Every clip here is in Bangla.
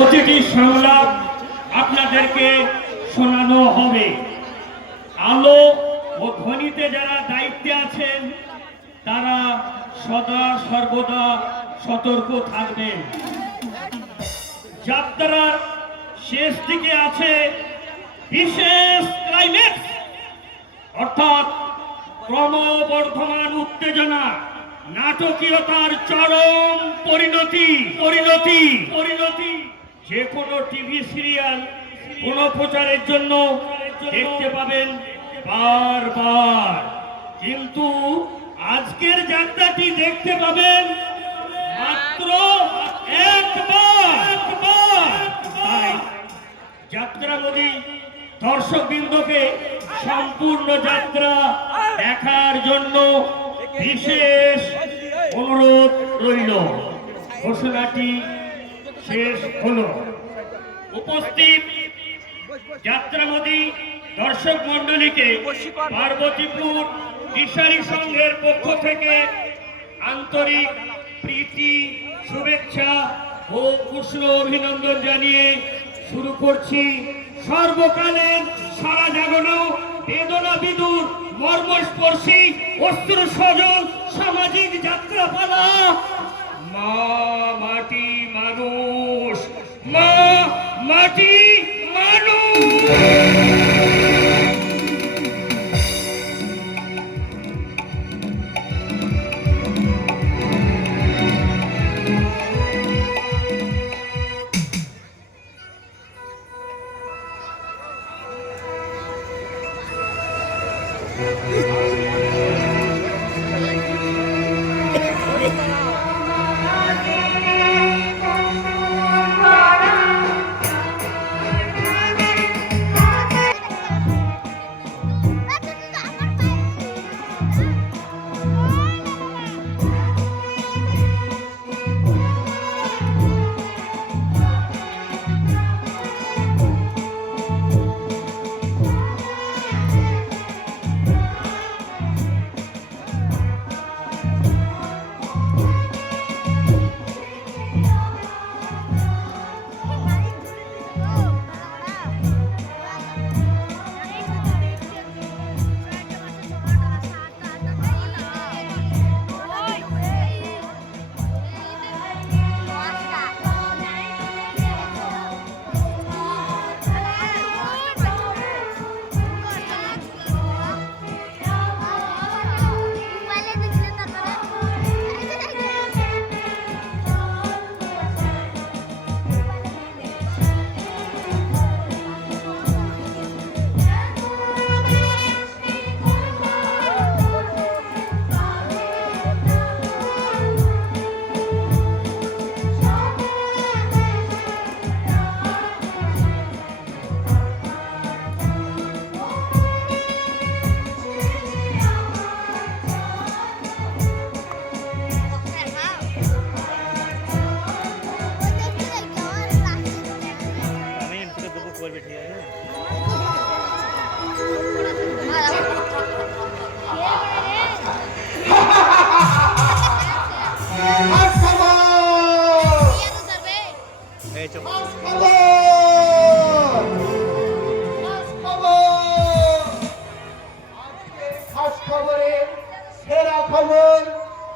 প্রতিটি সংলাপ আপনাদেরকে শোনানো হবে। আলো ও ধ্বনিতে যারা দায়িত্বে আছেন তারা সদা সর্বদা সতর্ক থাকবেন। যাত্রার শেষ দিকে আছে বিশেষ ক্লাইম্যাক্স, অর্থাৎ ক্রমবর্ধমান উত্তেজনা, নাটকীয়তার চরম পরিণতি। যে কোনো টিভি সিরিয়াল কোনো প্রচারের জন্য দেখতে পাবেন বারবার, কিন্তু আজকের যাত্রাটি দেখতে পাবেন মাত্র একবার। তাই যাত্রাবাদী দর্শকবৃন্দকে সম্পূর্ণ যাত্রা দেখার জন্য বিশেষ অনুরোধ রইল। ঘোষণাটি শেষ হলো। উপস্থিত যাত্রাবাদী দর্শক মন্ডলীকে পার্বতীপুর দিশারি সংঘের পক্ষ থেকে আন্তরিক প্রীতি, শুভেচ্ছা ও উষ্ণ অভিনন্দন জানিয়ে শুরু করছি সর্বকালের সারা জাগানো বেদনা বিদুর মর্মস্পর্শী অস্ত্র সজল সামাজিক যাত্রাপালা মা মাটি মানুষ, মা মাটি মানুষ।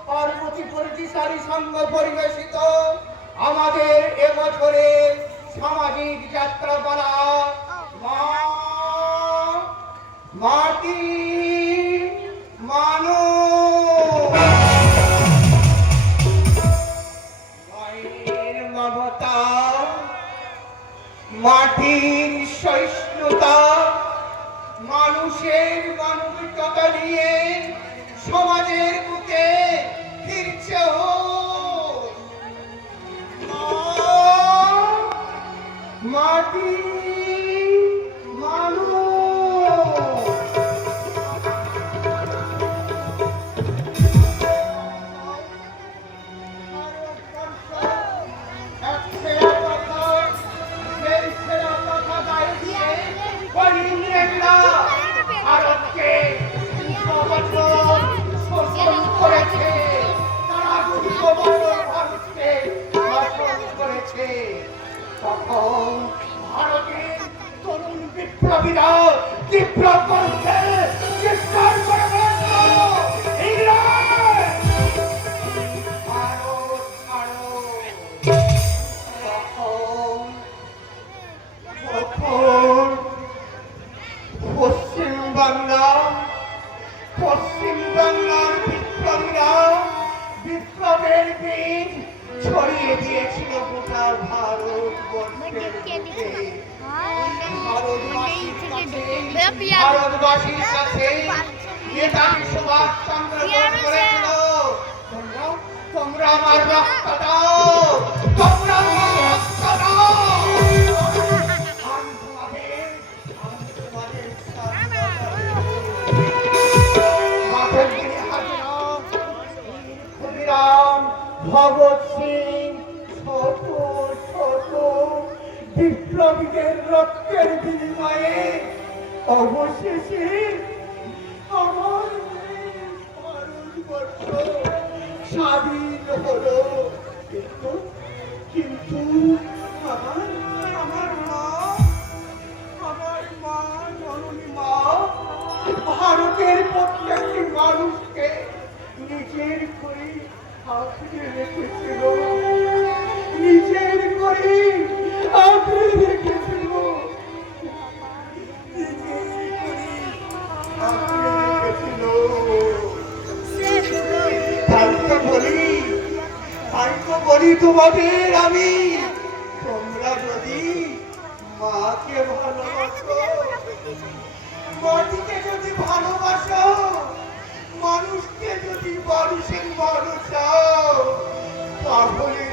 পার্বতীপুর দিশারি সংঘ পরিবেশিত আমাদের এবছরের সামাজিক যাত্রাপালা মাটি মানুষ। মায়ের মমতা, মাটির সহিষ্ণুতা, মানুষের মানবিকতা নিয়ে সমাজের বুকে ফিরছে মাটি মানুষ। ভারতকে শোষণ করেছে, তারা ভারতকে শাসন করেছে। তখন ভারতের তরুণ বিপ্লবীরা তীব্র কণ্ঠে চিৎকার করে বলেছিল, ইংরেজ! ভারত ছাড়ো। তখন পশ্চিমবাংলার বিপ্লবীরা বিপ্লবের বীজ ছড়িয়ে দিয়েছিল গোটা ভারতবর্ষের বুকে। ভারতবাসীর কাছে নেতাজি সুভাষচন্দ্র বোস বলেছিল, তোমরা আমার রক্ত দাও, তোমরা আমার রক্ত দাও। আমি তোমাদের ক্ষুদিরাম, ভগৎ সিং, ছোট ছোট বিপ্লবীদের রক্তের বিনিময়ে অবশেষে আমার ভারতবর্ষ স্বাধীন হলো। কিন্তু আমার মা জননী মা ভারতের প্রত্যেকটি মানুষকে নিজের করে আঁকড়ে রেখেছিল, নিজের করে আঁকড়ে রেখেছিল, নিজের করে আঁকড়ে রেখেছিল। তাই তো বলি তোমাদের আমি, তোমরা যদি মাকে ভালোবাসো, মাটিকে যদি ভালোবাসো, মানুষকে যদি মানুষের মানুষ চাও, তাহলে